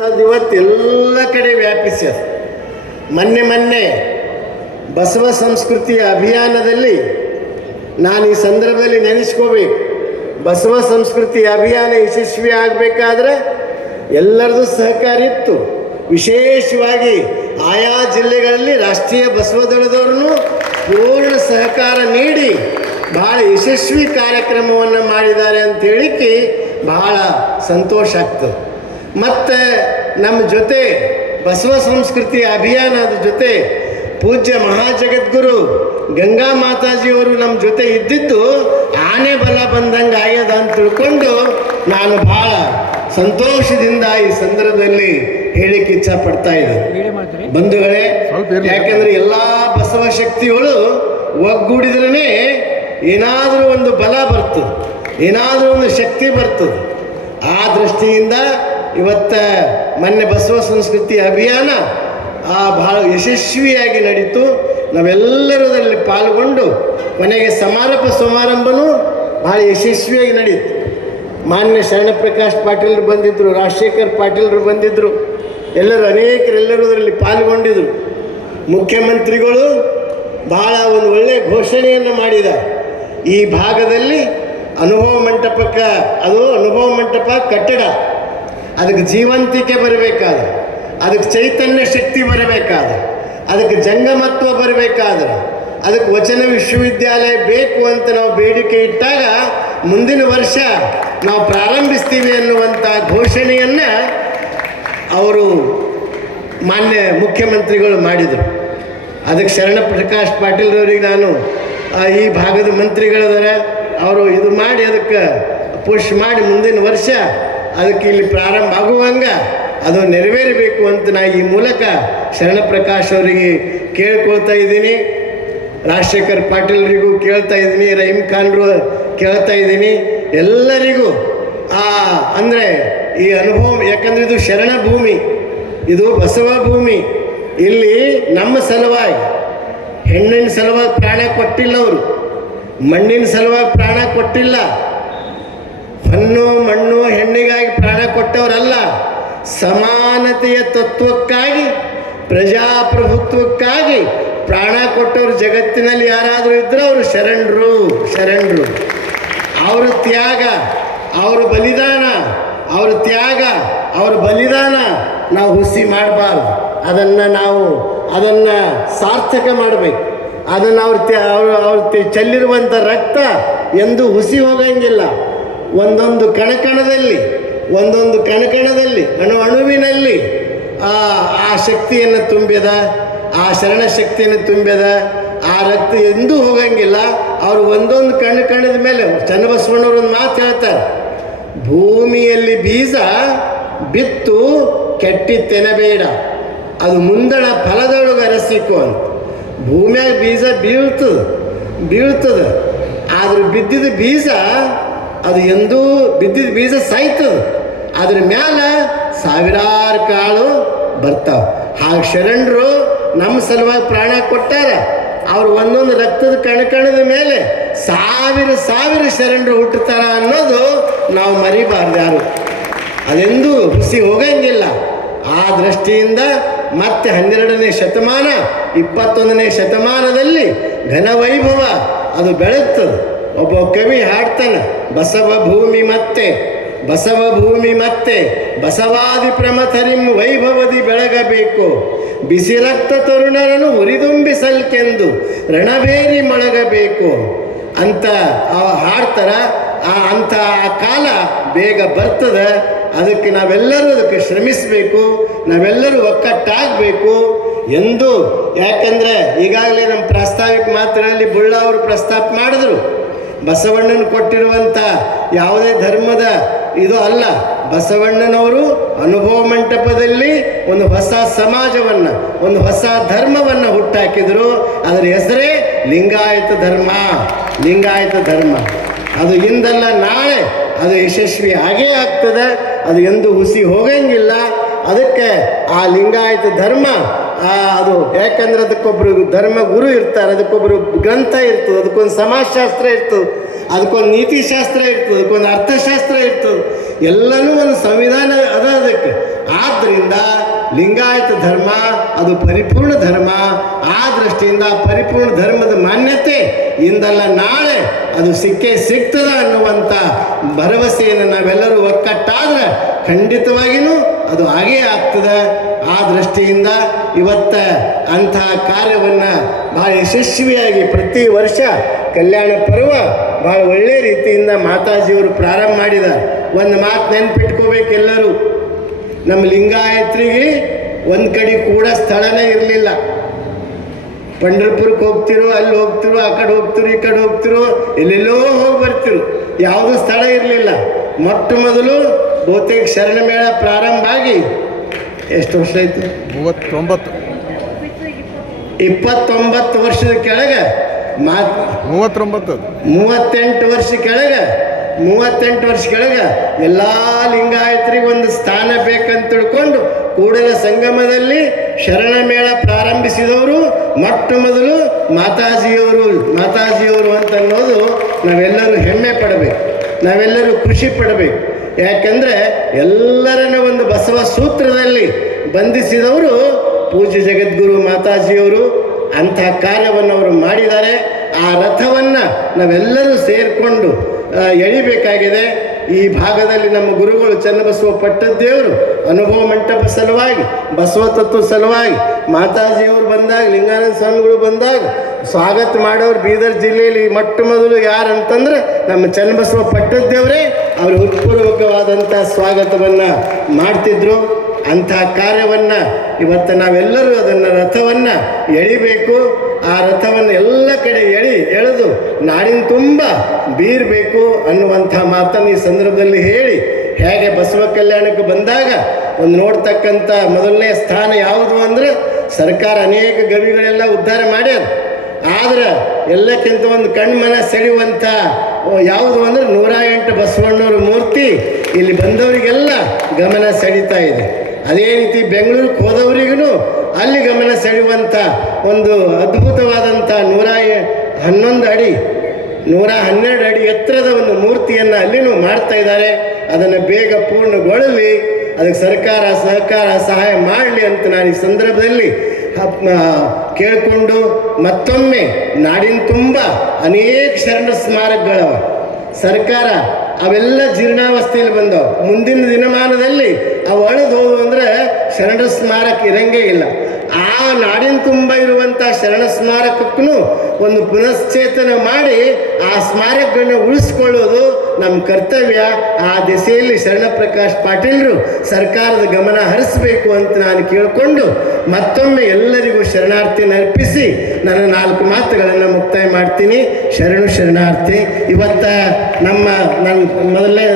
ಇವತ್ತು ಎಲ್ಲ ಕಡೆ ವ್ಯಾಪಿಸ್ಯದ. ಮೊನ್ನೆ ಬಸವ ಸಂಸ್ಕೃತಿಯ ಅಭಿಯಾನದಲ್ಲಿ ನಾನು ಈ ಸಂದರ್ಭದಲ್ಲಿ ನೆನೆಸ್ಕೋಬೇಕು. ಬಸವ ಸಂಸ್ಕೃತಿ ಅಭಿಯಾನ ಯಶಸ್ವಿ ಆಗಬೇಕಾದ್ರೆ ಎಲ್ಲರದು ಸಹಕಾರ ಇತ್ತು. ವಿಶೇಷವಾಗಿ ಆಯಾ ಜಿಲ್ಲೆಗಳಲ್ಲಿ ರಾಷ್ಟ್ರೀಯ ಬಸವ ದಳದವ್ರನ್ನು ಪೂರ್ಣ ಸಹಕಾರ ನೀಡಿ ಭಾಳ ಯಶಸ್ವಿ ಕಾರ್ಯಕ್ರಮವನ್ನು ಮಾಡಿದ್ದಾರೆ ಅಂತ ಹೇಳಿಕ್ಕೆ ಭಾಳ ಸಂತೋಷ ಆಗ್ತದೆ. ಮತ್ತು ನಮ್ಮ ಜೊತೆ ಬಸವ ಸಂಸ್ಕೃತಿ ಅಭಿಯಾನದ ಜೊತೆ ಪೂಜ್ಯ ಮಹಾಜಗದ್ಗುರು ಗಂಗಾ ಮಾತಾಜಿಯವರು ನಮ್ಮ ಜೊತೆ ಇದ್ದಿದ್ದು ಆನೆ ಬಲ ಬಂದಂಗೆ ಆಗ್ಯದ ಅಂತ ತಿಳ್ಕೊಂಡು ನಾನು ಭಾಳ ಸಂತೋಷದಿಂದ ಈ ಸಂದರ್ಭದಲ್ಲಿ ಹೇಳಿಕ್ಕೆ ಇಚ್ಛಪಡ್ತಾ ಇದ್ದೇನೆ. ಬಂಧುಗಳೇ, ಯಾಕೆಂದರೆ ಎಲ್ಲ ಬಸವ ಶಕ್ತಿಗಳು ಒಗ್ಗೂಡಿದ್ರೇ ಏನಾದರೂ ಒಂದು ಬಲ ಬರ್ತದೆ, ಏನಾದರೂ ಒಂದು ಶಕ್ತಿ ಬರ್ತದೆ. ಆ ದೃಷ್ಟಿಯಿಂದ ಇವತ್ತು ಮೊನ್ನೆ ಬಸವ ಸಂಸ್ಕೃತಿ ಅಭಿಯಾನ ಭಾಳ ಯಶಸ್ವಿಯಾಗಿ ನಡೀತು. ನಾವೆಲ್ಲರದಲ್ಲಿ ಪಾಲ್ಗೊಂಡು ಕೊನೆಗೆ ಸಮಾರಂಭನೂ ಭಾಳ ಯಶಸ್ವಿಯಾಗಿ ನಡೀತು. ಮಾನ್ಯ ಶರಣಪ್ರಕಾಶ್ ಪಾಟೀಲರು ಬಂದಿದ್ದರು, ರಾಜಶೇಖರ್ ಪಾಟೀಲರು ಬಂದಿದ್ದರು, ಅನೇಕರೆಲ್ಲರೂ ಅದರಲ್ಲಿ ಪಾಲ್ಗೊಂಡಿದ್ದರು. ಮುಖ್ಯಮಂತ್ರಿಗಳು ಭಾಳ ಒಂದು ಒಳ್ಳೆಯ ಘೋಷಣೆಯನ್ನು ಮಾಡಿದ್ದಾರೆ. ಈ ಭಾಗದಲ್ಲಿ ಅನುಭವ ಮಂಟಪ ಕಟ್ಟಡ, ಅದಕ್ಕೆ ಜೀವಂತಿಕೆ ಬರಬೇಕಾದ್ರೆ, ಅದಕ್ಕೆ ಚೈತನ್ಯ ಶಕ್ತಿ ಬರಬೇಕಾದ್ರೆ, ಅದಕ್ಕೆ ಜಂಗಮತ್ವ ಬರಬೇಕಾದ್ರೆ, ಅದಕ್ಕೆ ವಚನ ವಿಶ್ವವಿದ್ಯಾಲಯ ಬೇಕು ಅಂತ ನಾವು ಬೇಡಿಕೆ ಇಟ್ಟಾಗ ಮುಂದಿನ ವರ್ಷ ನಾವು ಪ್ರಾರಂಭಿಸ್ತೀವಿ ಅನ್ನುವಂಥ ಘೋಷಣೆಯನ್ನು ಅವರು ಮಾನ್ಯ ಮುಖ್ಯಮಂತ್ರಿಗಳು ಮಾಡಿದರು. ಅದಕ್ಕೆ ಶರಣಪ್ರಕಾಶ್ ಪಾಟೀಲ್ರವರಿಗೆ ನಾನು ಈ ಭಾಗದ ಮಂತ್ರಿಗಳದಾರ, ಅವರು ಇದು ಮಾಡಿ ಅದಕ್ಕೆ ಪುಷ್ ಮಾಡಿ ಮುಂದಿನ ವರ್ಷ ಅದಕ್ಕೆ ಇಲ್ಲಿ ಪ್ರಾರಂಭ ಆಗುವಂಗೆ ಅದು ನೆರವೇರಬೇಕು ಅಂತ ನಾ ಈ ಮೂಲಕ ಶರಣಪ್ರಕಾಶ್ ಅವರಿಗೆ ಕೇಳ್ಕೊಳ್ತಾ ಇದ್ದೀನಿ. ರಾಜಶೇಖರ್ ಪಾಟೀಲ್ರಿಗೂ ಕೇಳ್ತಾ ಇದ್ದೀನಿ, ರಹೀಮ್ ಖಾನ್ರು ಕೇಳ್ತಾ ಇದ್ದೀನಿ. ಎಲ್ಲರಿಗೂ ಅಂದರೆ ಈ ಅನುಭವ, ಯಾಕಂದರೆ ಇದು ಶರಣ ಭೂಮಿ, ಇದು ಬಸವ ಭೂಮಿ. ಇಲ್ಲಿ ನಮ್ಮ ಸಲುವಾಗಿ, ಹೆಣ್ಣಿನ ಸಲುವಾಗಿ ಪ್ರಾಣ ಕೊಟ್ಟಿಲ್ಲ, ಅವರು ಮಣ್ಣಿನ ಸಲುವಾಗಿ ಪ್ರಾಣ ಕೊಟ್ಟಿಲ್ಲ, ಮಣ್ಣು ಹೆಣ್ಣಿಗಾಗಿ ಪ್ರಾಣ ಕೊಟ್ಟವರಲ್ಲ. ಸಮಾನತೆಯ ತತ್ವಕ್ಕಾಗಿ, ಪ್ರಜಾಪ್ರಭುತ್ವಕ್ಕಾಗಿ ಪ್ರಾಣ ಕೊಟ್ಟವರು ಜಗತ್ತಿನಲ್ಲಿ ಯಾರಾದರೂ ಇದ್ದರೆ ಅವರು ಶರಣರು. ಅವರ ತ್ಯಾಗ, ಅವರ ಬಲಿದಾನ, ಅವರ ಬಲಿದಾನ ನಾವು ಹುಸಿ ಮಾಡಬಾರ್ದು. ಅದನ್ನು ಸಾರ್ಥಕ ಮಾಡಬೇಕು. ಅದನ್ನು ಅವ್ರು ಚೆಲ್ಲಿರುವಂಥ ರಕ್ತ ಎಂದೂ ಹುಸಿ ಹೋಗಂಗಿಲ್ಲ. ಒಂದೊಂದು ಕಣಕಣದಲ್ಲಿ ಅಣುವಿನಲ್ಲಿ ಆ ಶಕ್ತಿಯನ್ನು ತುಂಬ್ಯದ, ಆ ಶರಣ ಶಕ್ತಿಯನ್ನು ತುಂಬ್ಯದ. ಆ ರಕ್ತ ಎಂದೂ ಹೋಗಂಗಿಲ್ಲ. ಅವರು ಒಂದೊಂದು ಕಣದ ಮೇಲೆ ಚನ್ನಬಸವಣ್ಣವ್ರು ಒಂದು ಮಾತು ಹೇಳ್ತಾರೆ, ಭೂಮಿಯಲ್ಲಿ ಬೀಜ ಬಿತ್ತು ಕೆಟ್ಟಿತ್ತೆನಬೇಡ, ಅದು ಮುಂದಣ ಫಲದೊಳಗೆ ಅರಸಿಕೋ ಅಂತ. ಭೂಮಿಯಾಗ ಬೀಜ ಬೀಳ್ತದೆ, ಆದ್ರೆ ಬಿದ್ದಿದ್ದ ಬೀಜ ಅದು ಎಂದೂ ಬಿದ್ದಿದ್ದ ಬೀಜ ಸಾಯ್ತದೆ, ಅದ್ರ ಮ್ಯಾಲ ಸಾವಿರಾರು ಕಾಳು ಬರ್ತಾವೆ. ಹಾಗೆ ಶರಣರು ನಮ್ಮ ಸಲುವಾಗಿ ಪ್ರಾಣ ಕೊಟ್ಟಾರ. ಅವ್ರು ಒಂದೊಂದು ರಕ್ತದ ಕಣದ ಮೇಲೆ ಸಾವಿರ ಶರಣರು ಹುಟ್ಟುತ್ತಾರ ಅನ್ನೋದು ನಾವು ಮರಿಬಾರ್ದು ಯಾರು. ಅದೆಂದೂ ಹುಸಿ ಹೋಗಂಗಿಲ್ಲ. ಆ ದೃಷ್ಟಿಯಿಂದ ಮತ್ತೆ 12ನೇ ಶತಮಾನ 21ನೇ ಶತಮಾನದಲ್ಲಿ ಘನವೈಭವ ಅದು ಬೆಳಗ್ತದೆ. ಒಬ್ಬ ಕವಿ ಹಾಡ್ತಾನೆ, ಬಸವ ಭೂಮಿ ಮತ್ತೆ ಬಸವಾದಿ ಪ್ರಮಥರಿಂ ವೈಭವದಿ ಬೆಳಗಬೇಕು, ಬಿಸಿ ರಕ್ತ ತರುಣರನ್ನು ಹುರಿದುಂಬಿಸಲ್ಕೆಂದು ರಣಬೇರಿ ಮೊಳಗಬೇಕು ಅಂತ ಹಾಡ್ತಾರ. ಅಂಥ ಆ ಕಾಲ ಬೇಗ ಬರ್ತದೆ. ಅದಕ್ಕೆ ನಾವೆಲ್ಲರೂ ಅದಕ್ಕೆ ಶ್ರಮಿಸಬೇಕು, ನಾವೆಲ್ಲರೂ ಒಕ್ಕಟ್ಟಾಗಬೇಕು ಎಂದು. ಯಾಕಂದರೆ ಈಗಾಗಲೇ ನಮ್ಮ ಪ್ರಾಸ್ತಾವಿಕ ಮಾತುಗಳಲ್ಲಿ ಬುಳ್ಳ ಅವರು ಪ್ರಸ್ತಾಪ ಮಾಡಿದ್ರು, ಬಸವಣ್ಣನ ಕೊಟ್ಟಿರುವಂಥ ಯಾವುದೇ ಧರ್ಮದ ಇದು ಅಲ್ಲ. ಬಸವಣ್ಣನವರು ಅನುಭವ ಮಂಟಪದಲ್ಲಿ ಒಂದು ಹೊಸ ಸಮಾಜವನ್ನು, ಒಂದು ಹೊಸ ಧರ್ಮವನ್ನು ಹುಟ್ಟಾಕಿದರು. ಅದರ ಹೆಸರೇ ಲಿಂಗಾಯತ ಧರ್ಮ. ಅದು ಇಂದಲ್ಲ ನಾಳೆ ಅದು ಯಶಸ್ವಿ ಆಗೇ ಆಗ್ತದೆ. ಅದು ಎಂದೂ ಹುಸಿ ಹೋಗಂಗಿಲ್ಲ. ಅದಕ್ಕೆ ಆ ಲಿಂಗಾಯತ ಧರ್ಮ ಅದು ಯಾಕಂದ್ರೆ ಅದಕ್ಕೊಬ್ಬರು ಧರ್ಮ ಗುರು ಇರ್ತಾರೆ, ಅದಕ್ಕೊಬ್ಬರು ಗ್ರಂಥ ಇರ್ತದೆ, ಅದಕ್ಕೊಂದು ಸಮಾಜಶಾಸ್ತ್ರ ಇರ್ತದೆ, ಅದಕ್ಕೊಂದು ನೀತಿಶಾಸ್ತ್ರ ಇರ್ತದೆ, ಅದಕ್ಕೊಂದು ಅರ್ಥಶಾಸ್ತ್ರ ಇರ್ತದೆ. ಎಲ್ಲನೂ ಒಂದು ಸಂವಿಧಾನ ಅದ ಅದಕ್ಕೆ. ಆದ್ದರಿಂದ ಲಿಂಗಾಯತ ಧರ್ಮ ಅದು ಪರಿಪೂರ್ಣ ಧರ್ಮ. ಆ ದೃಷ್ಟಿಯಿಂದ ಪರಿಪೂರ್ಣ ಧರ್ಮದ ಮಾನ್ಯತೆ ಇಂದಲ್ಲ ನಾಳೆ ಅದು ಸಿಗ್ತದ ಅನ್ನುವಂಥ ಭರವಸೆಯನ್ನು ನಾವೆಲ್ಲರೂ ಒಕ್ಕಟ್ಟಾದ್ರೆ ಖಂಡಿತವಾಗಿಯೂ ಅದು ಹಾಗೇ ಆಗ್ತದೆ. ಆ ದೃಷ್ಟಿಯಿಂದ ಇವತ್ತ ಅಂತಹ ಕಾರ್ಯವನ್ನು ಭಾಳ ಯಶಸ್ವಿಯಾಗಿ ಪ್ರತಿ ವರ್ಷ ಕಲ್ಯಾಣ ಪರ್ವ ಭಾಳ ಒಳ್ಳೆಯ ರೀತಿಯಿಂದ ಮಾತಾಜಿಯವರು ಪ್ರಾರಂಭ ಮಾಡಿದ್ದಾರೆ. ಒಂದು ಮಾತು ನೆನ್ಪಿಟ್ಕೋಬೇಕು ಎಲ್ಲರೂ, ನಮ್ಮ ಲಿಂಗಾಯತರಿಗೆ ಒಂದು ಕಡೆ ಕೂಡ ಸ್ಥಳನೇ ಇರಲಿಲ್ಲ. ಪಂಢರಪುರಕ್ಕೆ ಹೋಗ್ತಿರೋ, ಅಲ್ಲಿ ಹೋಗ್ತಿರೋ, ಆ ಕಡೆ ಹೋಗ್ತಿರೋ, ಈ ಕಡೆ ಹೋಗ್ತಿರೋ, ಎಲ್ಲೆಲ್ಲೋ ಹೋಗಿ ಬರ್ತಿರು, ಯಾವುದೂ ಸ್ಥಳ ಇರಲಿಲ್ಲ. ಮೊಟ್ಟ ಮೊದಲು ಬಹುತೇಕ ಶರಣ ಮೇಳ ಪ್ರಾರಂಭ ಆಗಿ ಎಷ್ಟು ವರ್ಷ ಆಯಿತು? 29 ವರ್ಷದ ಕೆಳಗೆ 38 ವರ್ಷ ಕೆಳಗೆ 38 ವರ್ಷ ಕೆಳಗೆ ಎಲ್ಲ ಲಿಂಗಾಯತರಿಗೆ ಒಂದು ಸ್ಥಾನ ಬೇಕಂತ ತಿಳ್ಕೊಂಡು ಕೂಡಲ ಸಂಗಮದಲ್ಲಿ ಶರಣ ಮೇಳ ಪ್ರಾರಂಭಿಸಿದವರು ಮೊಟ್ಟ ಮೊದಲು ಮಾತಾಜಿಯವರು ಅಂತ ಅನ್ನೋದು ನಾವೆಲ್ಲರೂ ಹೆಮ್ಮೆ ಪಡಬೇಕು, ನಾವೆಲ್ಲರೂ ಖುಷಿ ಪಡಬೇಕು. ಯಾಕಂದರೆ ಎಲ್ಲರನ್ನ ಒಂದು ಬಸವ ಸೂತ್ರದಲ್ಲಿ ಬಂಧಿಸಿದವರು ಪೂಜ್ಯ ಜಗದ್ಗುರು ಮಾತಾಜಿಯವರು. ಅಂಥ ಕಾರ್ಯವನ್ನು ಅವರು ಮಾಡಿದ್ದಾರೆ. ಆ ರಥವನ್ನು ನಾವೆಲ್ಲರೂ ಸೇರಿಕೊಂಡು ಎಳಿಬೇಕಾಗಿದೆ. ಈ ಭಾಗದಲ್ಲಿ ನಮ್ಮ ಗುರುಗಳು ಚನ್ನಬಸವ ಪಟ್ಟದೇವರು ಅನುಭವ ಮಂಟಪ ಸಲುವಾಗಿ, ಬಸವ ತತ್ವ ಸಲುವಾಗಿ ಮಾತಾಜಿಯವರು ಬಂದಾಗ, ಲಿಂಗಾನಂದ ಸ್ವಾಮಿಗಳು ಬಂದಾಗ ಸ್ವಾಗತ ಮಾಡೋರು ಬೀದರ್ ಜಿಲ್ಲೆಯಲ್ಲಿ ಮೊಟ್ಟ ಮೊದಲು ಯಾರಂತಂದ್ರೆ ನಮ್ಮ ಚನ್ನಬಸವ ಪಟ್ಟದೇವರೇ ಅವರು ಹೃತ್ಪೂರ್ವಕವಾದಂಥ ಸ್ವಾಗತವನ್ನು ಮಾಡ್ತಿದ್ರು. ಅಂಥ ಕಾರ್ಯವನ್ನು ಇವತ್ತು ನಾವೆಲ್ಲರೂ ಅದನ್ನು ರಥವನ್ನು ಎಳಿಬೇಕು. ಆ ರಥವನ್ನು ಎಲ್ಲ ಕಡೆ ಎಳೆದು ನಾಡಿನ ತುಂಬ ಬೀರಬೇಕು ಅನ್ನುವಂಥ ಮಾತನ್ನು ಈ ಸಂದರ್ಭದಲ್ಲಿ ಹೇಳಿ, ಹೇಗೆ ಬಸವ ಕಲ್ಯಾಣಕ್ಕೆ ಬಂದಾಗ ಒಂದು ನೋಡ್ತಕ್ಕಂಥ ಮೊದಲನೇ ಸ್ಥಾನ ಯಾವುದು ಅಂದರೆ ಸರ್ಕಾರ ಅನೇಕ ಗವಿಗಳೆಲ್ಲ ಉದ್ಧಾರ ಮಾಡ್ಯಾರ. ಆದ್ರೆ ಎಲ್ಲಕ್ಕಿಂತ ಒಂದು ಕಣ್ಮನ ಸೆಳೆಯುವಂಥ ಯಾವುದು ಅಂದರೆ 108 ಬಸವಣ್ಣವ್ರ ಮೂರ್ತಿ ಇಲ್ಲಿ ಬಂದವರಿಗೆಲ್ಲ ಗಮನ ಸೆಳೀತಾ ಇದೆ. ಅದೇ ರೀತಿ ಬೆಂಗಳೂರಿಗೆ ಹೋದವರಿಗೂ ಅಲ್ಲಿ ಗಮನ ಸೆಳೆಯುವಂಥ ಒಂದು ಅದ್ಭುತವಾದಂಥ 112 ಅಡಿ ಎತ್ತರದ ಒಂದು ಮೂರ್ತಿಯನ್ನು ಅಲ್ಲಿನೂ ಮಾಡ್ತಾ ಇದ್ದಾರೆ. ಅದನ್ನು ಬೇಗ ಪೂರ್ಣಗೊಳ್ಳಲಿ, ಅದಕ್ಕೆ ಸರ್ಕಾರ ಸಹಕಾರ ಸಹಾಯ ಮಾಡಲಿ ಅಂತ ನಾನು ಈ ಸಂದರ್ಭದಲ್ಲಿ ಕೇಳಿಕೊಂಡು ಮತ್ತೊಮ್ಮೆ ನಾಡಿನ ತುಂಬ ಅನೇಕ ಶರಣ ಸ್ಮಾರಕಗಳವ. ಸರ್ಕಾರ ಅವೆಲ್ಲ ಜೀರ್ಣಾವಸ್ಥೆಯಲ್ಲಿ ಬಂದವು. ಮುಂದಿನ ದಿನಮಾನದಲ್ಲಿ ಅವು ಅಳೆದು ಹೋದವು ಅಂದರೆ ಶರಣ ಸ್ಮಾರಕ ಇರಂಗೇ ಇಲ್ಲ. ಆ ನಾಡಿನ ತುಂಬ ಇರುವಂಥ ಶರಣ ಸ್ಮಾರಕಕ್ಕೂ ಒಂದು ಪುನಶ್ಚೇತನ ಮಾಡಿ ಆ ಸ್ಮಾರಕಗಳನ್ನ ಉಳಿಸ್ಕೊಳ್ಳೋದು ನಮ್ಮ ಕರ್ತವ್ಯ. ಆ ದಿಸೆಯಲ್ಲಿ ಶರಣಪ್ರಕಾಶ್ ಪಾಟೀಲರು ಸರ್ಕಾರದ ಗಮನ ಹರಿಸಬೇಕು ಅಂತ ನಾನು ಕೇಳಿಕೊಂಡು ಮತ್ತೊಮ್ಮೆ ಎಲ್ಲರಿಗೂ ಶರಣಾರ್ಥಿಯನ್ನು ಅರ್ಪಿಸಿ ನನ್ನ 4 ಮಾತುಗಳನ್ನು ಮುಕ್ತಾಯ ಮಾಡ್ತೀನಿ. ಶರಣಾರ್ಥಿ. ಇವತ್ತು ನನ್ನ ಮೊದಲನೇ